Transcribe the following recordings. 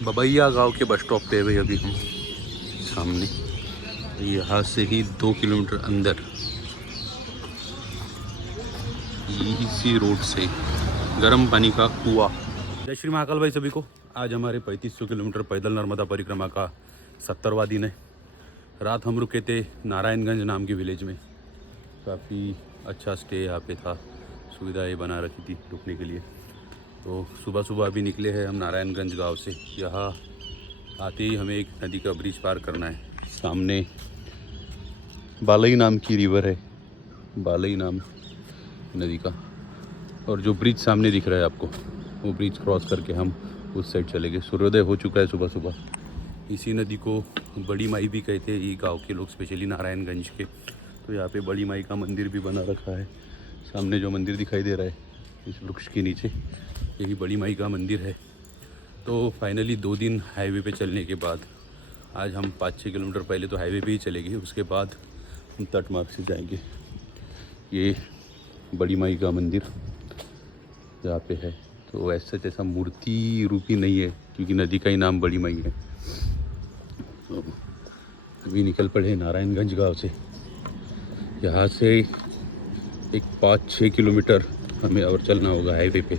बबैया गांव के bus stop पे हुए अभी हम सामने, यहाँ से ही 2 किलोमीटर अंदर इसी रोड से गर्म पानी का कुआं। जय श्री महाकाल भाई सभी को। आज हमारे 3500 किलोमीटर पैदल नर्मदा परिक्रमा का 70वां दिन है। रात हम रुके थे नारायणगंज नाम के विलेज में। काफ़ी अच्छा स्टे यहाँ पे था, सुविधाएं बना रखी थी रुकने के लिए। तो सुबह सुबह अभी निकले हैं हम नारायणगंज गांव से। यहाँ आते ही हमें एक नदी का ब्रिज पार करना है। सामने बालई नाम की रिवर है, बालई नाम नदी का। और जो ब्रिज सामने दिख रहा है आपको, वो ब्रिज क्रॉस करके हम उस साइड चले गए। सूर्योदय हो चुका है सुबह सुबह। इसी नदी को बड़ी माई भी कहते हैं ये गांव के लोग, स्पेशली नारायणगंज के। तो यहाँ पे बड़ी माई का मंदिर भी बना रखा है। सामने जो मंदिर दिखाई दे रहा है इस वृक्ष के नीचे, यही बड़ी माई का मंदिर है। तो फाइनली 2 दिन हाईवे पे चलने के बाद आज हम 5-6 किलोमीटर पहले तो हाईवे पे ही चले गए, उसके बाद हम तट मार्ग से जाएंगे। ये बड़ी माई का मंदिर जहाँ पे है, तो ऐसा मूर्ति रूपी नहीं है क्योंकि नदी का ही नाम बड़ी माई है। तो अभी निकल पड़े नारायणगंज गांव से। यहाँ से एक 5-6 किलोमीटर हमें और चलना होगा हाईवे पे।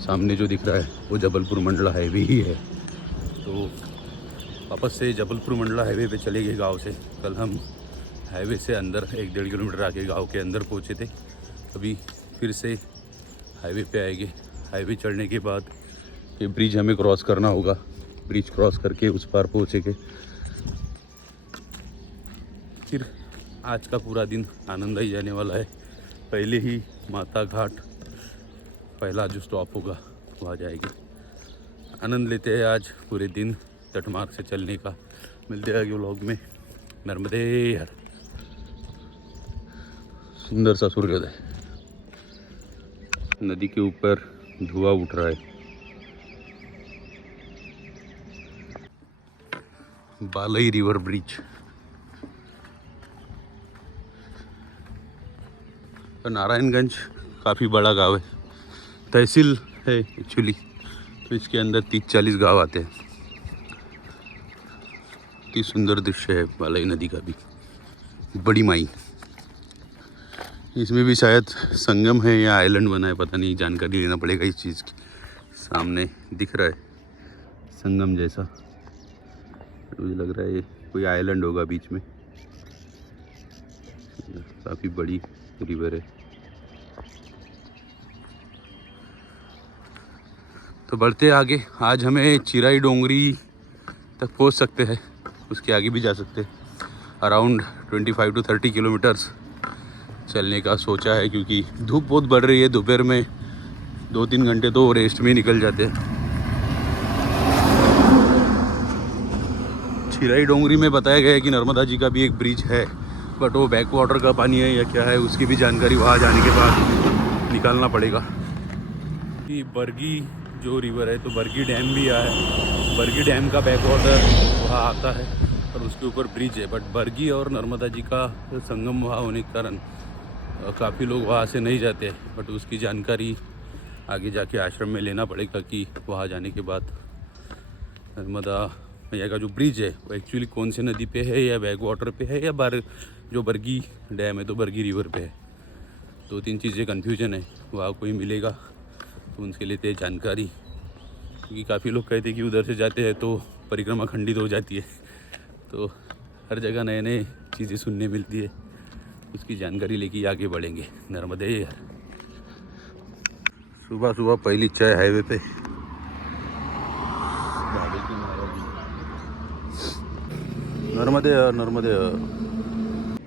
सामने जो दिख रहा है वो जबलपुर मंडला हाईवे ही है। तो वापस से जबलपुर मंडला हाईवे पे चले गए गांव से। कल हम हाईवे से अंदर 1-1.5 किलोमीटर आके गांव के अंदर पहुंचे थे। अभी फिर से हाईवे पे आएंगे। हाईवे चढ़ने के बाद ये ब्रिज हमें क्रॉस करना होगा। ब्रिज क्रॉस करके उस पार पहुँचेंगे। फिर आज का पूरा दिन आनंद ही जाने वाला है। पहले ही माता घाट पहला जो स्टॉप होगा वहाँ जाएगी। आनंद लेते हैं आज पूरे दिन तटमार्ग से चलने का। मिलते हैं अगले व्लॉग में। नर्मदे हर। सुंदर सा सूर्योदय, नदी के ऊपर धुआं उठ रहा है। बालई रिवर ब्रिज। नारायणगंज काफ़ी बड़ा गांव है, तहसील है एक्चुअली। तो इसके अंदर 30-40 गांव आते हैं। इतनी सुंदर दृश्य है बालई नदी का भी। बड़ी माई, इसमें भी शायद संगम है या आइलैंड बना है, पता नहीं, जानकारी लेना पड़ेगा इस चीज़ की। सामने दिख रहा है संगम जैसा, मुझे लग रहा है ये कोई आइलैंड होगा बीच में। काफ़ी बड़ी रिवर है। तो बढ़ते आगे। आज हमें चिराई डोंगरी तक पहुंच सकते हैं, उसके आगे भी जा सकते हैं। अराउंड 25 to 30 किलोमीटर्स चलने का सोचा है क्योंकि धूप बहुत बढ़ रही है। दोपहर में 2-3 घंटे तो रेस्ट में निकल जाते हैं। चिराई डोंगरी में बताया गया है कि नर्मदा जी का भी एक ब्रिज है, बट वो बैक वाटर का पानी है या क्या है उसकी भी जानकारी वहाँ जाने के बाद निकालना पड़ेगा। कि बरगी जो रिवर है, तो बरगी डैम भी आया है। बरगी डैम का बैक वाटर वहाँ आता है और उसके ऊपर ब्रिज है। बट बरगी और नर्मदा जी का संगम वहाँ होने के कारण काफ़ी लोग वहाँ से नहीं जाते। बट उसकी जानकारी आगे जाके आश्रम में लेना पड़ेगा कि वहाँ जाने के बाद नर्मदा मैया का जो ब्रिज है वो एक्चुअली कौन से नदी पे है, या बैक वाटर पे है, या जो बरगी डैम है तो बरगी रिवर पे है। 2-3 चीज़ें कन्फ्यूजन है। वहाँ कोई मिलेगा तो उनके लिए जानकारी, क्योंकि काफ़ी लोग कहते हैं कि उधर से जाते हैं तो परिक्रमा खंडित हो जाती है। तो हर जगह नए नए चीज़ें सुनने मिलती है, उसकी जानकारी लेके आगे बढ़ेंगे। नर्मदे हर। सुबह सुबह पहली चाय हाईवे पे। नर्मदे हर, नर्मदे हर।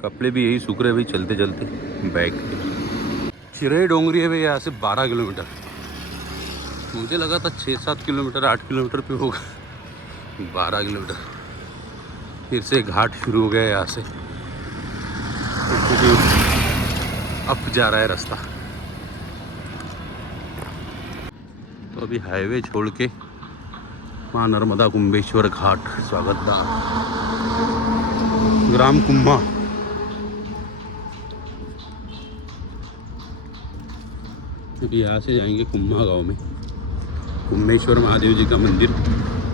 कपड़े भी यही सूख रहे भाई चलते चलते बैग। चिराई डोंगरी है भाई यहाँ से 12 किलोमीटर। मुझे लगा था 6-7 किलोमीटर 8 किलोमीटर पे होगा। 12 किलोमीटर। फिर से घाट शुरू हो गया यहाँ से, अप जा रहा है रास्ता। तो अभी हाईवे छोड़ के माँ नर्मदा कुंभेश्वर घाट स्वागतदार ग्राम कुम्मा। अभी यहाँ से जाएंगे कुम्मा गांव में। कुम्मेश्वर महादेव जी का मंदिर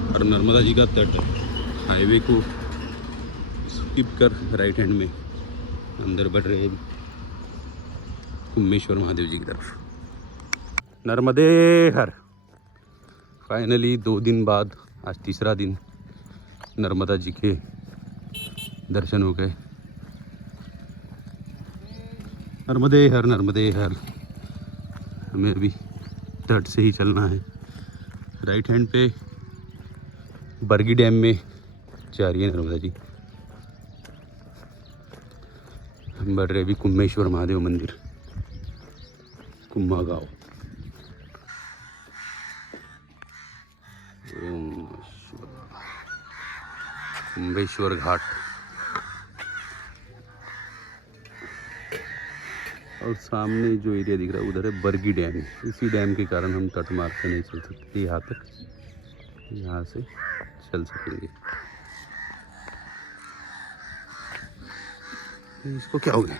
और नर्मदा जी का तट है। हाईवे को स्किप कर राइट हैंड में अंदर बढ़ रहे हैं कुम्भेश्वर महादेव जी की तरफ। नर्मदे हर। फाइनली 2 दिन बाद आज तीसरा दिन नर्मदा जी के दर्शन हो गए। नर्मदे हर, नर्मदे हर। हमें अभी तट से ही चलना है। राइट हैंड पे बरगी डैम में जा रही है नर्मदा जी। हम बढ़ रहे अभी कुम्भेश्वर महादेव मंदिर, कुम्भा गाँव। कुम्भेश्वर घाट और सामने जो एरिया दिख रहा है उधर है बरगी डैम। इसी डैम के कारण हम तट मार्ग से नहीं चल सकते यहाँ तक, यहाँ से चल सकेंगे। इसको क्या हो गया?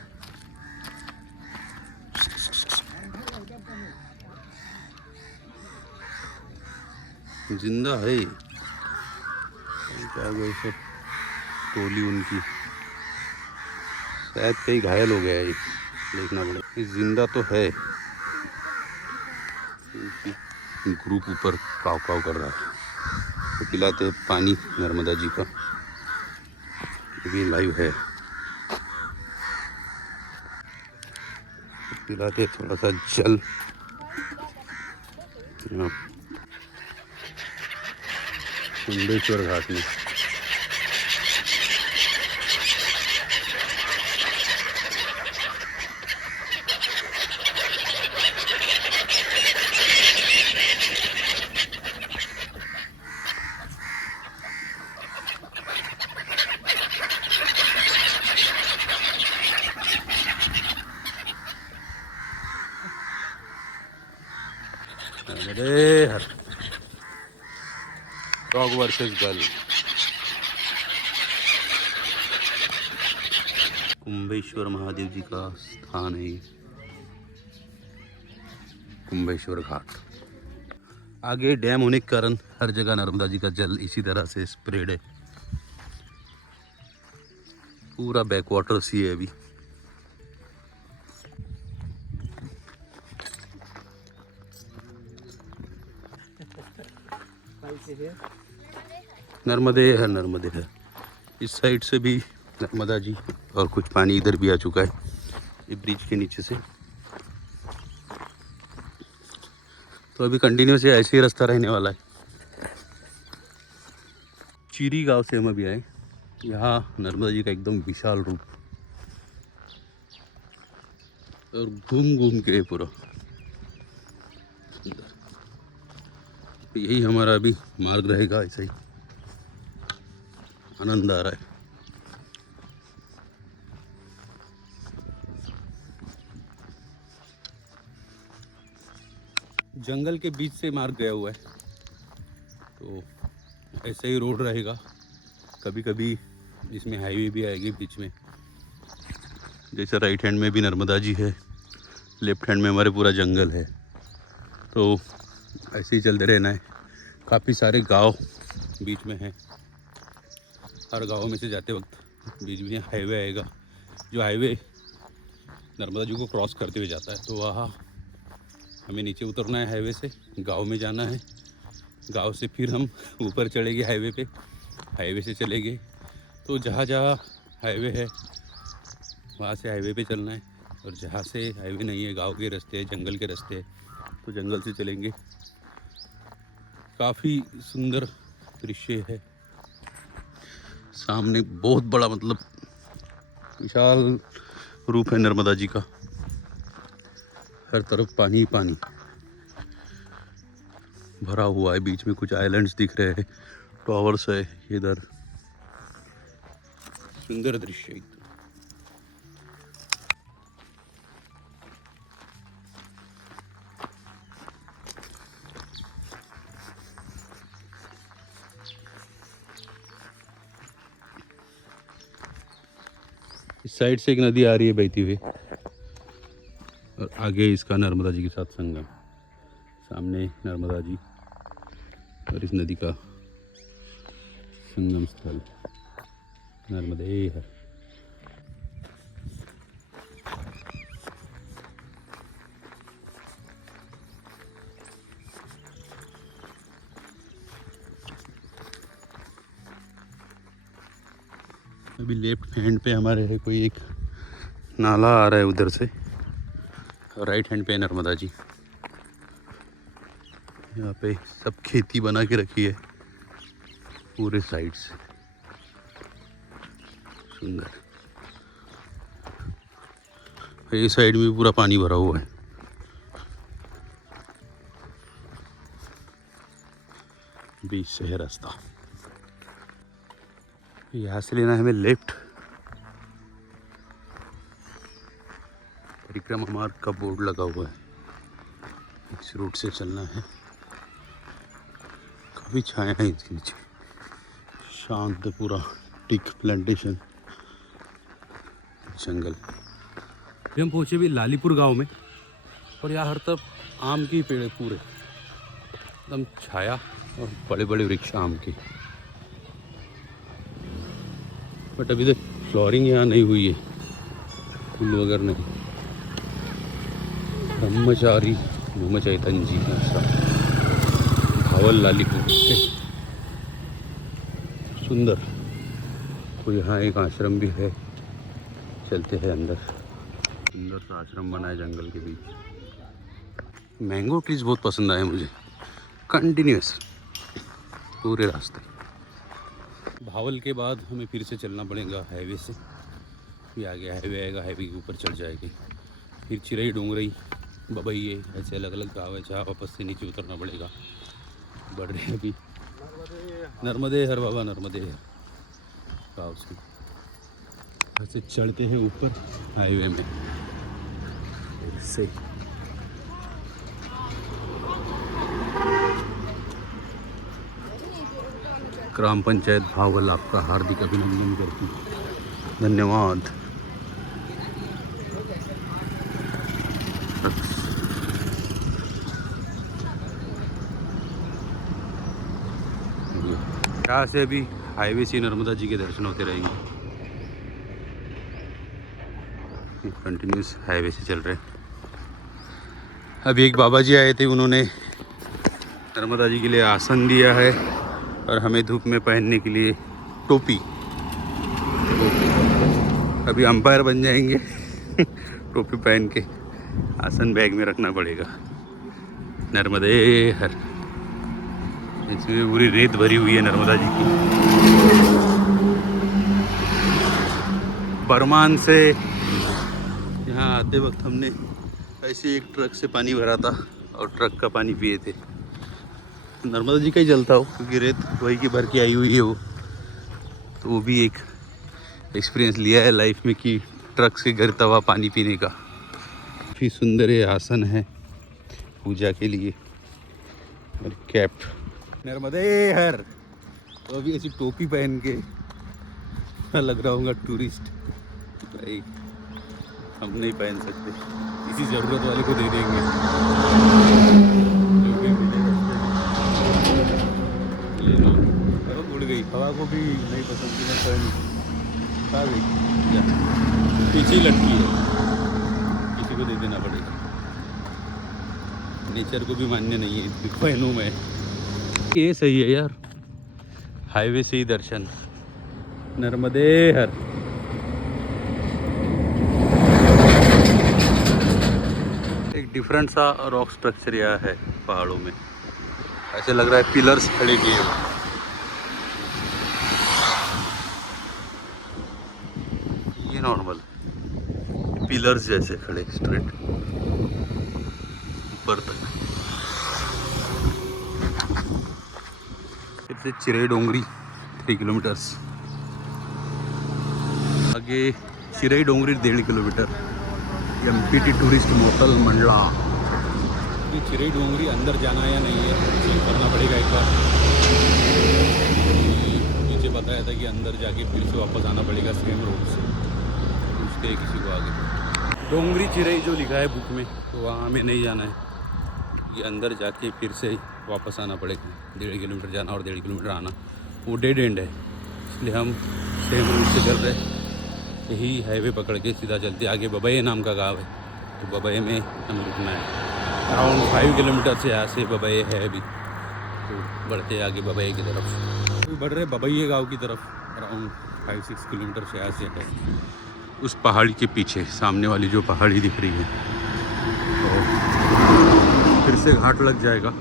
जिंदा है क्या? गए सब टोली उनकी, शायद कहीं घायल हो गया है, देखना पड़ेगा। जिंदा तो है। ग्रुप ऊपर काव काव कर रहा है। तो पिलाते हैं पानी नर्मदा जी का, ये भी लाइव है। पिलाते हैं थोड़ा सा जल। कुम्भेश्वर घाट में हर dog versus girl. Kumbheshwar Mahadev जी का स्थान है कुम्भेश्वर घाट। आगे डैम होने के कारण हर जगह नर्मदा जी का जल इसी तरह से स्प्रेड है। पूरा बैकवाटर सी है अभी। नर्मदे है, नर्मदे है। इस साइड से भी नर्मदा जी और कुछ पानी इधर भी आ चुका है ये ब्रिज के नीचे से। तो अभी कंटिन्यूस ऐसे ही रास्ता रहने वाला है। चीरी गांव से हम अभी आए। यहाँ नर्मदा जी का एकदम विशाल रूप और घूम घूम के पूरा सुंदर। यही हमारा अभी मार्ग रहेगा, ऐसा ही आनंद आ रहा है। जंगल के बीच से मार्ग गया हुआ है, तो ऐसे ही रोड रहेगा। कभी कभी इसमें हाईवे भी आएगी बीच में। जैसे राइट हैंड में भी नर्मदा जी है, लेफ्ट हैंड में हमारे पूरा जंगल है। तो ऐसे ही चलते रहना है। काफ़ी सारे गांव बीच में हैं। हर गांव में से जाते वक्त बीच में हाईवे आएगा, जो हाईवे नर्मदा जी को क्रॉस करते हुए जाता है। तो वहाँ हमें नीचे उतरना है, हाईवे से गांव में जाना है। गांव से फिर हम ऊपर चढ़ेंगे हाईवे पे, हाईवे से चलेंगे। तो जहाँ जहाँ हाईवे है वहाँ से हाईवे पे चलना है, और जहाँ से हाईवे नहीं है, गांव के रास्ते, जंगल के रास्ते, तो जंगल से चलेंगे। काफ़ी सुंदर दृश्य है। सामने बहुत बड़ा, मतलब विशाल रूप है नर्मदा जी का। हर तरफ पानी ही पानी भरा हुआ है। बीच में कुछ आइलैंड्स दिख रहे हैं, टावर्स है इधर। सुंदर दृश्य एकदम। इस साइड से एक नदी आ रही है बहती हुई, और आगे इसका नर्मदा जी के साथ संगम। सामने नर्मदा जी और इस नदी का संगम स्थल नर्मदे हर। अभी लेफ्ट हैंड पे हमारे है कोई एक नाला आ रहा है उधर से, राइट हैंड पे नर्मदा जी। यहाँ पे सब खेती बना के रखी है पूरे साइड से, सुंदर। ये साइड में पूरा पानी भरा हुआ है। बीच से है रास्ता, यहाँ से लेना है हमें लेफ्ट। परिक्रमा मार्ग का बोर्ड लगा हुआ है, इस रूट से चलना है। काफ़ी छाया है इसके नीचे, शांत पूरा टीक प्लांटेशन जंगल। हम पहुँचे भी लालीपुर गांव में, और यहाँ हर तरफ आम के पेड़ है पूरे, एकदम छाया और बड़े बड़े वृक्ष आम के। बट अभी तक फ्लोरिंग यहाँ नहीं हुई है, फूल वगैरह नहीं। ब्रह्मचारी ब्रह्म चैतन्य जी का भावल लालीपुर, सुंदर। तो यहाँ एक आश्रम भी है, चलते हैं अंदर। सुंदर सा आश्रम बना है जंगल के बीच। मैंगो ट्रीज बहुत पसंद आए मुझे, कंटिन्यूस पूरे रास्ते। भावल के बाद हमें फिर से चलना पड़ेगा हाईवे से, फिर आगे हाईवे आएगा, हाईवे के ऊपर चल जाएगी। फिर चिरई डोंगरई बबैये ऐसे अलग अलग गाँव है जहाँ वापस से नीचे उतरना पड़ेगा। बढ़ रहे अभी नर्मदे हर बाबा, नर्मदे हर गाँव से ऐसे चढ़ते हैं ऊपर हाईवे में से। ग्राम पंचायत भावल आपका हार्दिक अभिनंदन करती हूँ, धन्यवाद। यहाँ से अभी हाईवे से नर्मदा जी के दर्शन होते रहेंगे। कंटिन्यूस हाईवे से चल रहे हैं। अभी एक बाबा जी आए थे, उन्होंने नर्मदा जी के लिए आसन दिया है और हमें धूप में पहनने के लिए टोपी। अभी अंपायर बन जाएंगे टोपी पहन के, आसन बैग में रखना पड़ेगा। नर्मदे हर। इसमें पूरी रेत भरी हुई है नर्मदा जी की। बरमान से यहाँ आते वक्त हमने ऐसे एक ट्रक से पानी भरा था और ट्रक का पानी पिए थे। नर्मदा जी का ही जलता हो, क्योंकि रेत वही की भर के आई हुई है वो। तो वो भी एक एक्सपीरियंस लिया है लाइफ में कि ट्रक से गिरता हुआ पानी पीने का। काफ़ी सुंदर ये आसन है पूजा के लिए। और कैप नर्मदे हर। तो अभी ऐसी टोपी पहन के लग रहा हूँगा टूरिस्ट। भाई हम नहीं पहन सकते, किसी ज़रूरत वाले को दे देंगे। ले लो। अब उड़ गई, हवा को भी नहीं पसंद थी, मैं पहन खा गई। पीछे ही लटकी है, किसी को दे देना पड़ेगा। नेचर को भी मान्य नहीं है, पहनूँ मैं। ये सही है यार, हाईवे से ही दर्शन। नर्मदे हर। एक डिफरेंट सा रॉक स्ट्रक्चर यहाँ है पहाड़ों में, ऐसे लग रहा है पिलर्स खड़े किए हुए। ये नॉर्मल पिलर्स जैसे खड़े स्ट्रेट ऊपर तक। फिर से चिरई डोंगरी 3 किलोमीटर्स आगे, Chirai Dongri 1.5 kilometre. MPT tourist motel Mandla. ये चिरई डोंगरी अंदर जाना या नहीं है चेक करना पड़ेगा एक बार। नीचे बताया था कि अंदर जाके फिर से वापस आना पड़ेगा सेम रोड से। पूछते हैं किसी को आगे। डोंगरी चिरई जो लिखा है बुक में, तो वहाँ हमें नहीं जाना है। ये अंदर जाके फिर से वापस आना पड़ेगा। 1.5 किलोमीटर जाना और 1.5 किलोमीटर आना। वो डेड एंड है, इसलिए हम सेम रूट से चल रहे हैं। यही हाईवे पकड़ के सीधा चलते आगे बबई नाम का गांव है, तो बबई में हमें रुकना है। अराउंड 5 किलोमीटर से यहाँ से बबई है अभी, तो बढ़ते आगे बबई की तरफ। तो बढ़ रहे बबई गांव की तरफ, अराउंड 5-6 किलोमीटर से यहाँ से है। उस पहाड़ी के पीछे सामने वाली जो पहाड़ी दिख रही है, तो फिर से घाट लग जाएगा।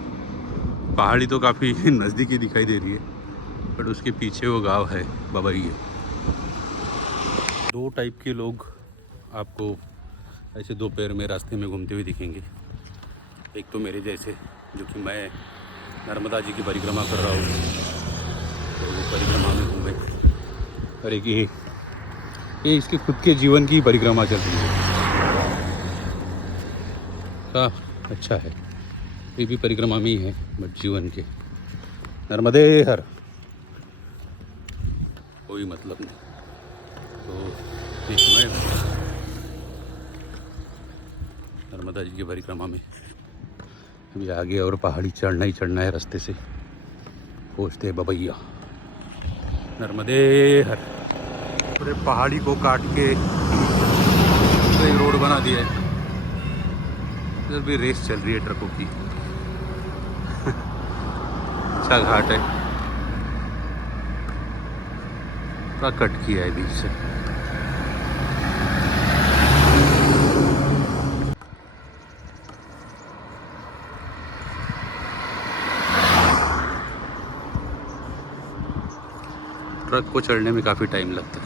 पहाड़ी तो काफ़ी नज़दीकी दिखाई दे रही है, बट उसके पीछे वो गांव है बबई है। दो टाइप के लोग आपको ऐसे दोपहर में रास्ते में घूमते हुए दिखेंगे। एक तो मेरे जैसे, जो कि मैं नर्मदा जी की परिक्रमा कर रहा हूँ, तो वो परिक्रमा में घूमे। और एक ये इसके खुद के जीवन की परिक्रमा चल रही है, का अच्छा है। ये भी परिक्रमा में ही है, बट जीवन के। नर्मदे हर, कोई मतलब नहीं। तो इसमें नर्मदा जी की परिक्रमा में अभी आगे और पहाड़ी चढ़ना ही चढ़ना है। रास्ते से पहुँचते हैं बबैया। नर्मदे हर। पूरे पहाड़ी को काट के तो एक रोड बना दिया है। इधर भी रेस चल रही है ट्रकों की। अच्छा घाट है, पूरा कट किया है बीच से। ट्रक को चढ़ने में काफ़ी टाइम लगता है।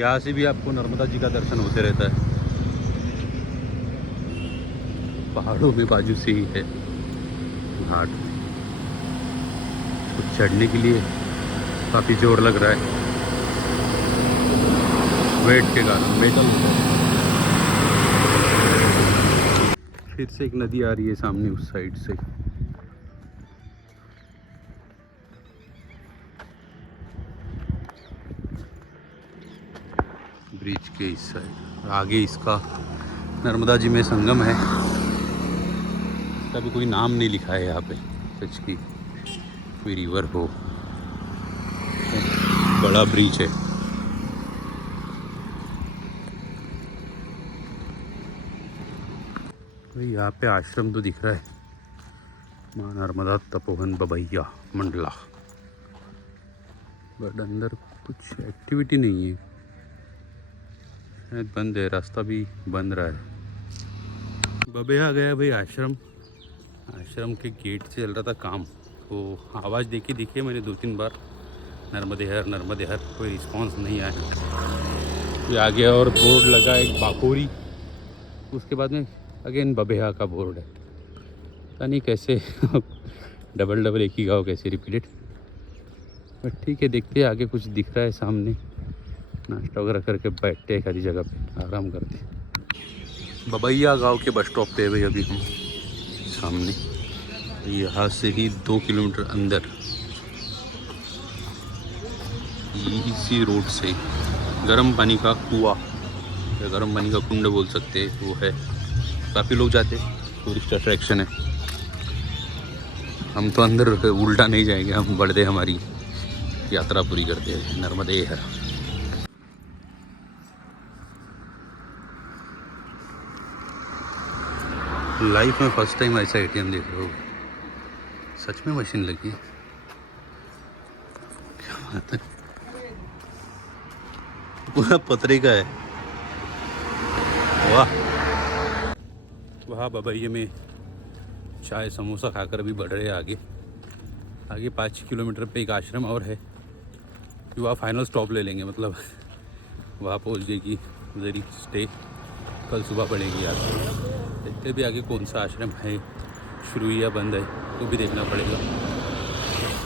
यहाँ से भी आपको नर्मदा जी का दर्शन होते रहता है। पहाड़ों में बाजू से ही है घाट। कुछ चढ़ने के लिए काफ़ी जोर लग रहा है, वेट के कारण मेटल। फिर से एक नदी आ रही है सामने उस साइड से। ब्रिज के इस साइड आगे इसका नर्मदा जी में संगम है। इसका भी कोई नाम नहीं लिखा है यहाँ पे, सच की कोई रिवर हो। बड़ा ब्रिज है। यहाँ पे आश्रम तो दिख रहा है, माँ नर्मदा तपोवन बबैया मंडला, बट अंदर कुछ एक्टिविटी नहीं है, शायद बंद है। रास्ता भी बंद रहा है। बबैया गया भाई आश्रम। आश्रम के गेट से चल रहा था काम, तो आवाज़ देखी दिखी मैंने 2-3 बार, नर्मदे हर, कोई रिस्पांस नहीं आया। फिर आगे और बोर्ड लगा एक बाकोरी, उसके बाद में अगेन बबैया का बोर्ड है। पता नहीं कैसे डबल एक ही गाँव कैसे रिपीटेड, बट ठीक है, देखते हैं आगे कुछ दिख रहा है सामने। नाश्ता वगैरह करके बैठते हैं खाली जगह पे, आराम करते हैं। बबैया गांव के बस स्टॉप पे भाई अभी हम सामने। यहाँ से ही 2 किलोमीटर अंदर इसी रोड से गर्म पानी का कुआं या गर्म पानी का कुंड बोल सकते हैं, वो है। काफ़ी लोग जाते हैं, टूरिस्ट अट्रैक्शन है। हम तो अंदर उल्टा नहीं जाएंगे, हम बढ़ते हमारी यात्रा पूरी करते हैं। नर्मदे हर। लाइफ में फर्स्ट टाइम ऐसा एटीएम देख रहे हो, सच में मशीन लगी है, क्या बात है। पूरा पतरे का है, वाह। वहाँ बबैया में चाय समोसा खाकर भी बढ़ रहे हैं आगे 5 किलोमीटर पे एक आश्रम और है, कि वहाँ फाइनल स्टॉप ले लेंगे, मतलब वहाँ पहुँच जाएगी उधर ही स्टे। कल सुबह पड़ेगी यार। देखते भी आगे कौन सा आश्रम है, शुरू या बंद है, तो भी देखना पड़ेगा।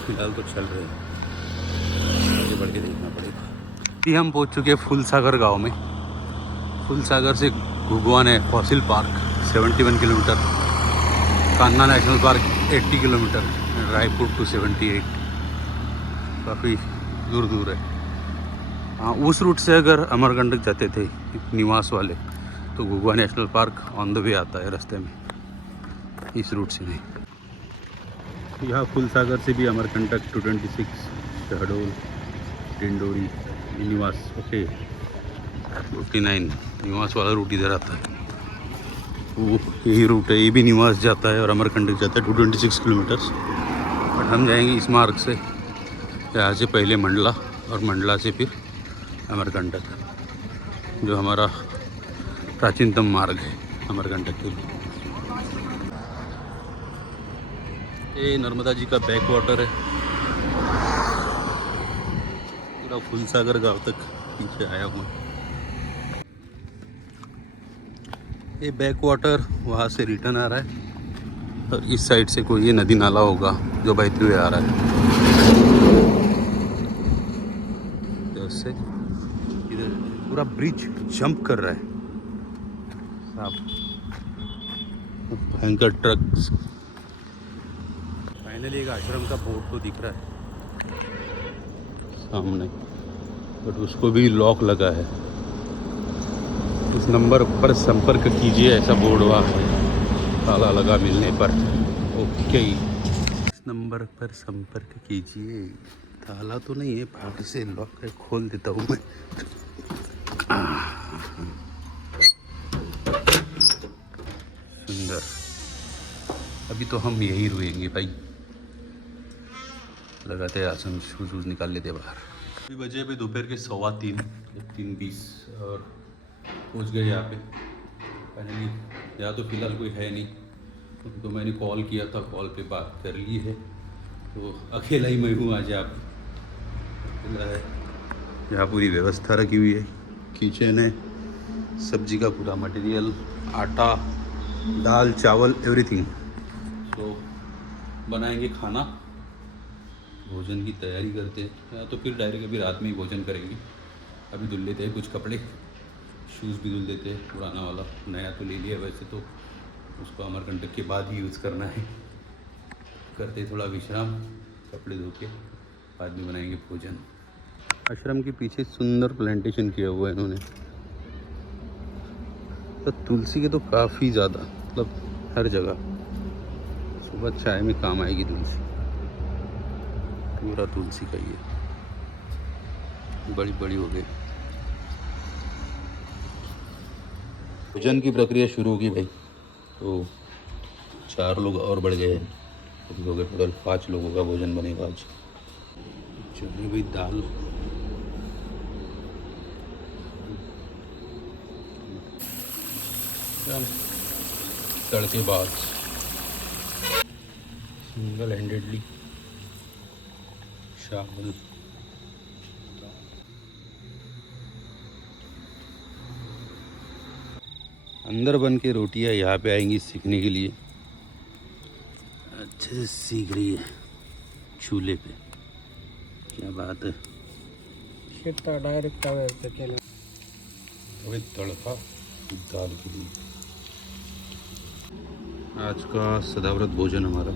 फिलहाल तो चल रहे हैं, आगे बढ़ के देखना पड़ेगा। अभी हम पहुंच चुके हैं फूलसागर गांव में। फूलसागर से घुगवान है fossil park 71 kilometre, Kanha national park 80 kilometre, Raipur to 78, काफ़ी दूर है। हाँ, उस रूट से अगर अमरकंटक जाते थे निवास वाले, तो Ghughwa national park on the way आता है रास्ते में। इस रूट से नहीं। यहाँ फुलसागर से भी अमरकंटक 226, शहडोल, टिंडोरी, निवास। ओके 59 निवास वाला रूट इधर आता है, वो यही रूट है। ये भी निवास जाता है और अमरकंटक जाता है 226 किलोमीटर्स। बट हम जाएंगे इस मार्ग से, यहाँ से पहले मंडला और मंडला से फिर अमरकंटक, जो हमारा प्राचीनतम मार्ग है अमरकंटक के लिए। ये नर्मदा जी का बैक वाटर है, पूरा फुलसागर गांव तक पीछे आया हुआ। ये बैक वाटर वहाँ से रिटर्न आ रहा है और इस साइड से कोई ये नदी नाला होगा जो बहते हुए आ रहा है। उससे इधर पूरा ब्रिज जंप कर रहा है साहब, भयंकर ट्रक्स। फाइनली एक आश्रम का बोर्ड तो दिख रहा है सामने, बट उसको भी लॉक लगा है। इस नंबर पर संपर्क कीजिए, ऐसा बोर्ड हुआ है, ताला लगा मिलने पर। ओके, इस नंबर पर संपर्क कीजिए। ताला तो नहीं है, भाग से लॉक है, खोल देता हूँ मैं। सुंदर। अभी तो हम यही रुकेंगे भाई, लगाते हैं आसन, शूज निकाल लेते बाहर। अभी बजे पे दोपहर के 3:15, 3:20 और पहुँच गए यहाँ पे। फाइनली यहाँ तो फ़िलहाल कोई है नहीं, तो मैंने कॉल किया था, कॉल पे बात कर ली है, तो अकेला ही मैं हूँ आज। आप है यहाँ पूरी व्यवस्था रखी हुई है, किचन है, सब्जी का पूरा मटेरियल, आटा, दाल, चावल, एवरीथिंग। तो बनाएंगे खाना, भोजन की तैयारी करते हैं, या तो फिर डायरेक्ट अभी रात में ही भोजन करेंगे। अभी धुल लेते हैं कुछ कपड़े, शूज़ भी धुल देते हैं, पुराना वाला, नया तो ले लिया वैसे, तो उसको अमरकंटक के बाद ही यूज़ करना है। करते थोड़ा विश्राम, कपड़े धो के बाद में बनाएंगे भोजन। आश्रम के पीछे सुंदर प्लांटेशन किया हुआ है इन्होंने, तो तुलसी के तो काफ़ी ज़्यादा, मतलब हर जगह सुबह चाय में काम आएगी तुलसी। पूरा तुलसी का ये बड़ी बड़ी हो गई। भोजन की प्रक्रिया शुरू होगी भाई, तो 4 लोग और बढ़ गए हैं, अभी हो गए टोटल 5 लोगों का भोजन बनेगा आज। चली हुई दाल, तड़के बाद सिंगल हैंडेडली चावल, अंदर बन के रोटियां यहाँ पे आएंगी सीखने के लिए। अच्छे से सीख रही है चूल्हे पे, क्या बात है। डायरेक्ट अभी तड़का दाल के लिए। आज का सदाव्रत भोजन हमारा